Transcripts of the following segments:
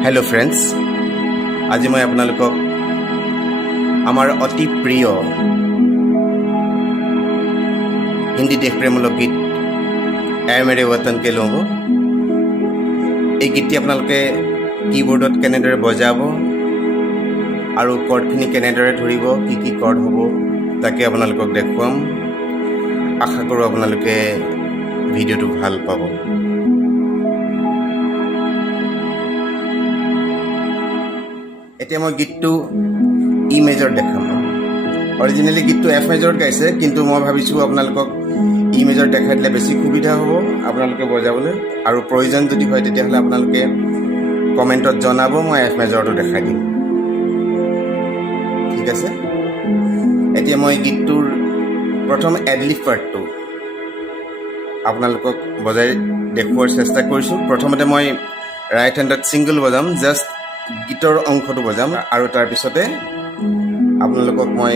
hello friends आज मैं आपनालोকক आमार अति प्रिय हिंदी देशप्रेमूलक गीत ए मेरे वतन के लोगों এই গীতটি আপোনালোকে কিবোৰ্ডত কেনেদৰে বজাব আৰু কৰ্ডখিনি কেনেদৰে ধৰিব কি কৰ্ড হ'ব তাকে আপোনালোকক দেখুৱাম আশা কৰোঁ আপোনালোকে ভিডিঅ'টো ভাল পাব এতিয়া মই গীতটো ই মেজৰ দেখাম অৰিজিনেলি গীতটো এফ মেজৰত গাইছে কিন্তু মই ভাবিছোঁ আপোনালোকক ই মেজৰ দেখাই দিলে বেছি সুবিধা হ'ব আপোনালোকে বজাবলৈ আৰু প্ৰয়োজন যদি হয় তেতিয়াহ'লে আপোনালোকে কমেণ্টত জনাব মই এফ মেজৰটো দেখাই দিম ঠিক আছে এতিয়া মই গীতটোৰ প্ৰথম এডলিফ পাৰ্টটো আপোনালোকক বজাই দেখুৱাৰ চেষ্টা কৰিছোঁ প্ৰথমতে মই ৰাইট হেণ্ডত ছিংগল বজাম জাষ্ট গীতৰ অংশটো বজাম আৰু তাৰ পিছতে আপোনালোকক মই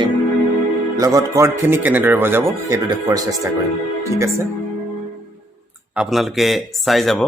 লগত কৰ্ডখিনি কেনেদৰে বজাব সেইটো দেখুৱাৰ চেষ্টা কৰিম ঠিক আছে আপোনালোকে চাই যাব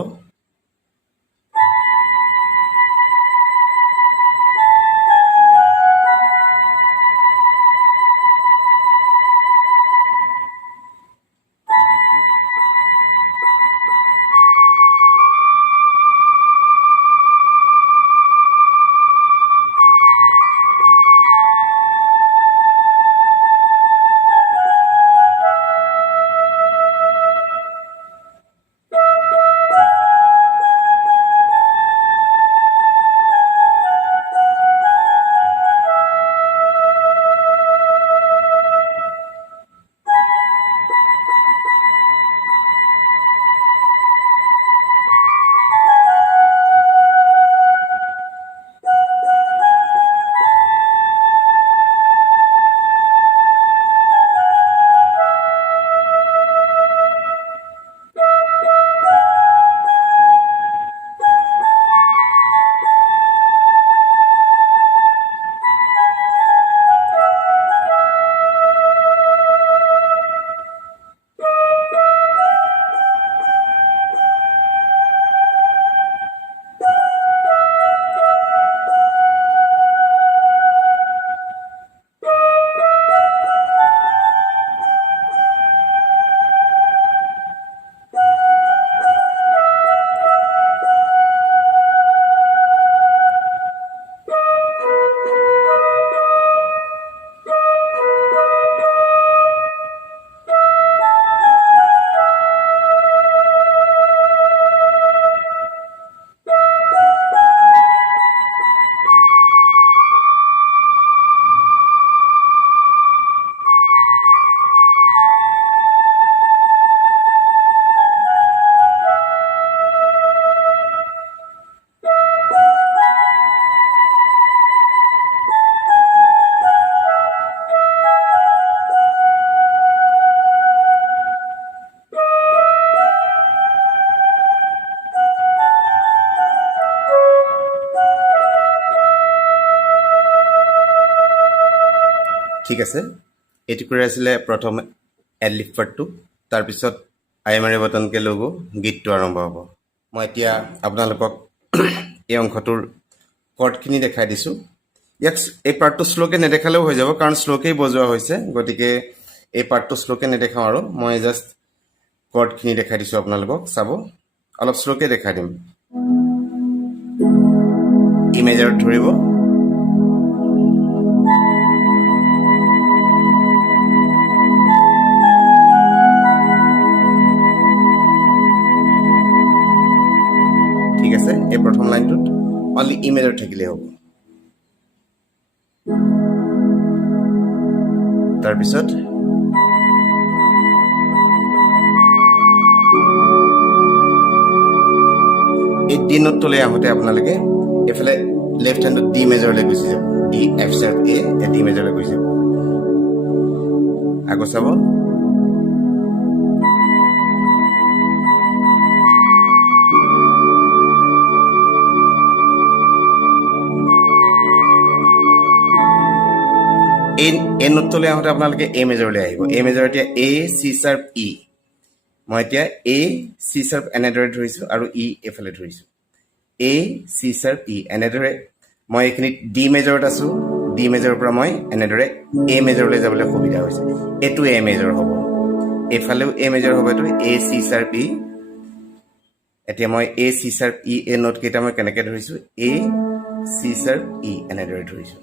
ঠিক আছে এটি কৰি আছিলে প্ৰথম এডলিফ পাৰ্টটো তাৰ পিছত আই মেৰে বতন কে লোগো গীতটো আৰম্ভ হ'ব মই এতিয়া আপোনালোকক এই অংশটোৰ কৰ্ডখিনি দেখাই দিছোঁ ইয়াক এই পাৰ্টটো শ্লোকে নেদেখালেও হৈ যাব কাৰণ শ্লোকেই বজোৱা হৈছে গতিকে এই পাৰ্টটো শ্লোকে নেদেখাওঁ আৰু মই জাষ্ট কৰ্ডখিনি দেখাই দিছোঁ আপোনালোকক চাব অলপ শ্লোকে দেখাই দিম ই মেজৰত ধৰিব এই প্ৰথম লাইনটোত অনলি ই মেজৰ থাকিলে হ'ব তাৰপিছত এই ডি নোটটোলৈ আহোঁতে আপোনালোকে এইফালে লেফ্ট হেণ্ডত ডি মেজৰলৈ গুচি যাব D F sharp A D মেজৰলৈ গুচি যাব আকৌ চাব এই নোটটোলৈ আহোঁতে আপোনালোকে এ মেজৰলৈ আহিব এ মেজৰ এতিয়া এ চি শ্বাৰ্প ই মই এতিয়া এ চি শ্বাৰ্প এনেদৰে ধৰিছোঁ আৰু ই এইফালে ধৰিছোঁ A C sharp E এনেদৰে মই এইখিনিত D মেজৰত আছো D মেজৰৰ পৰা মই এনেদৰে A মেজৰলৈ যাবলৈ সুবিধা হৈছে এটো A মেজৰ হ'ব এফালেও A মেজৰ হ'ব এটো A C sharp E এতিয়া মই A C sharp E A note কেইটা মই কেনেকৈ ধৰিছো A C sharp E এনেদৰে ধৰিছো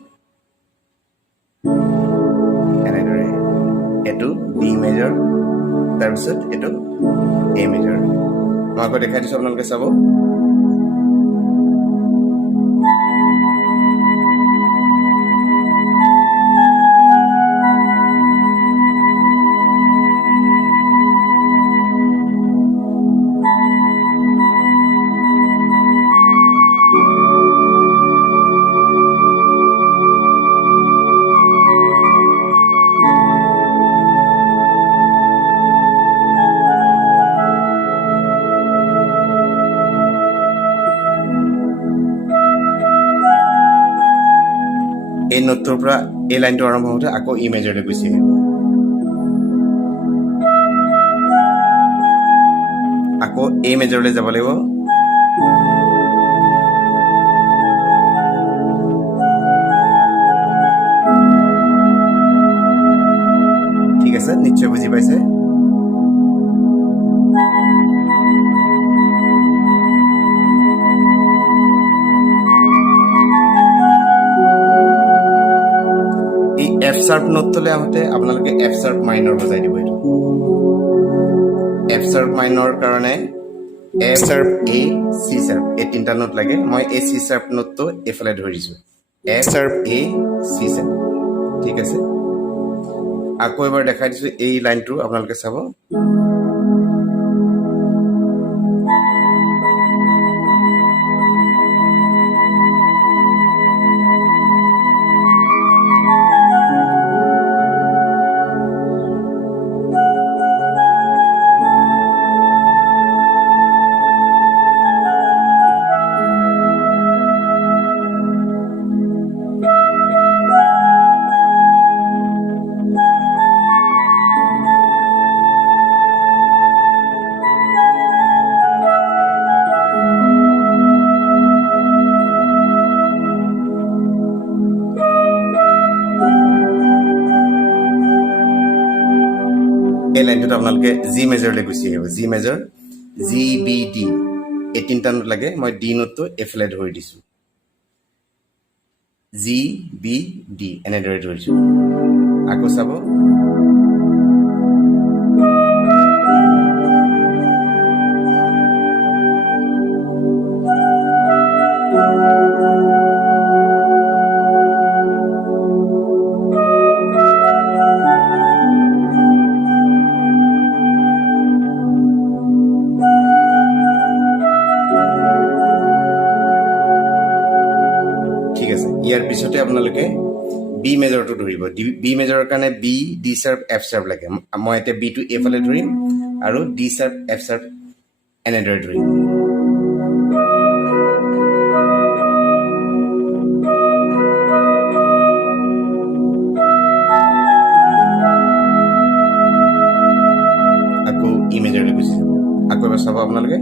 এনেদৰে এটো D মেজৰ তাৰপিছত এটো A মেজৰ মই আকৌ দেখাই দিছো আপোনালোকে চাব এই নোটটোৰ পৰা এই লাইনটো আৰম্ভ হওঁতে আকৌ ই মেজৰলৈ গুচি আহিব আকৌ এ মেজৰলৈ যাব লাগিব ঠিক আছে নিশ্চয় বুজি পাইছে F sharp নোটলে আহতে আপোনালোকে F sharp minor বজাই দিব এটো F sharp minor কাৰণে F sharp A C sharp এই তিনটা নোট লাগে মই A C sharp নোটটো এফালে ধৰিছো F sharp A C sharp ঠিক আছে আকৌ এবাৰ দেখাই দিছো এই লাইনটো আপোনালোকে চাব এই লাইনটো আপোনালোকে জি মেজৰলৈ গুচি আহিব G major G B D এই তিনটা নোট লাগে মই ডি নোটটো এফালে ধৰি দিছো জি বি ডি এনেদৰে ধৰিছো আকৌ চাব ইয়াৰ পিছতে আপোনালোকে বি মেজৰটো ধৰিব বি মেজৰৰ কাৰণে B D sharp F sharp লাগে মই এতিয়া বি টো এফালে ধৰিম আৰু ডি শাৰ্প এফ শাৰ্প এনেদৰে ধৰিম আকৌ ই মেজৰলৈ গুচি যাব আকৌ এবাৰ চাব আপোনালোকে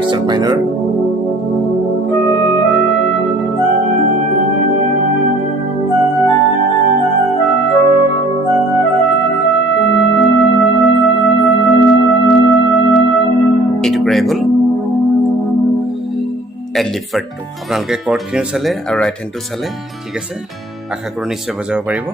F sharp minor এইটুকুৰাই হ'ল এডলিফাৰটো আপোনালোকে কৰ্ডখিনিও চালে আৰু ৰাইট হেণ্ডটো চালে ঠিক আছে আশা কৰোঁ নিশ্চয় বজাব পাৰিব